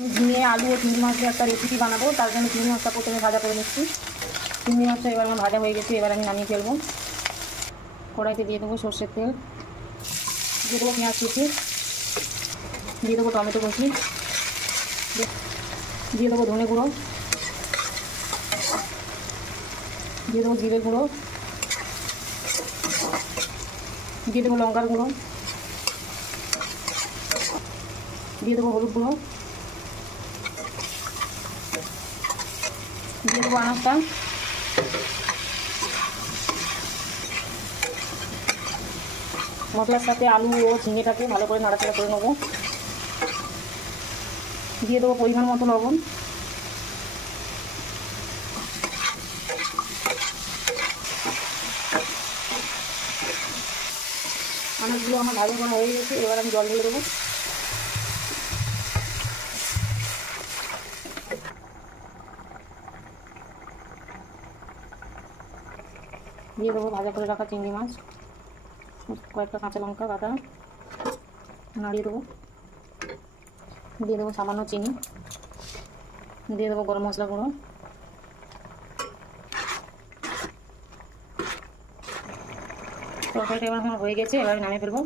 ঝিঙে আলু ও চিংড়ি মাছ দিয়ে একটা রেসিপি বানাবো, তার জন্য চিংড়ি মাছটা প্রথমে ভাজা করে নিচ্ছি। চিংড়ি মাছটা এবার আমার ভাজা হয়ে গেছে, এবার আমি নামিয়ে ফেলবো। কড়াইতে দিয়ে দেবো সর্ষের তেল, দিয়ে দেবো পেঁয়াজ কুচি, দিয়ে দেবো টমেটো কুচি, দিয়ে দেবো ধনে গুঁড়ো, দিয়ে দেবো জিরে গুঁড়ো, দিয়ে দেবো লঙ্কার গুঁড়ো, দিয়ে দেবো হলুদ গুঁড়ো, দিয়ে দেবো আনাজটা, মশলার সাথে আলু ও ঝিঙেটাকে ভালো করে নাড়াচাড়া করে নেবো। দিয়ে দেবো পরিমাণ মতো লবণ, আনাজগুলো আমার ভালো করা হয়ে গেছে, এবার আমি জল ঢেলে দেবো। দিয়ে দেবো ভাজা করে রাখা চিংড়ি মাছ, কয়েকটা কাঁচা লঙ্কা কাটা, নাড়িয়ে দেবো। দিয়ে দেবো সামান্য চিনি, দিয়ে দেবো গরম মশলা গুঁড়ো, তরকারিটা এবার আমার হয়ে গেছে, এবার নামিয়ে ফেলবো।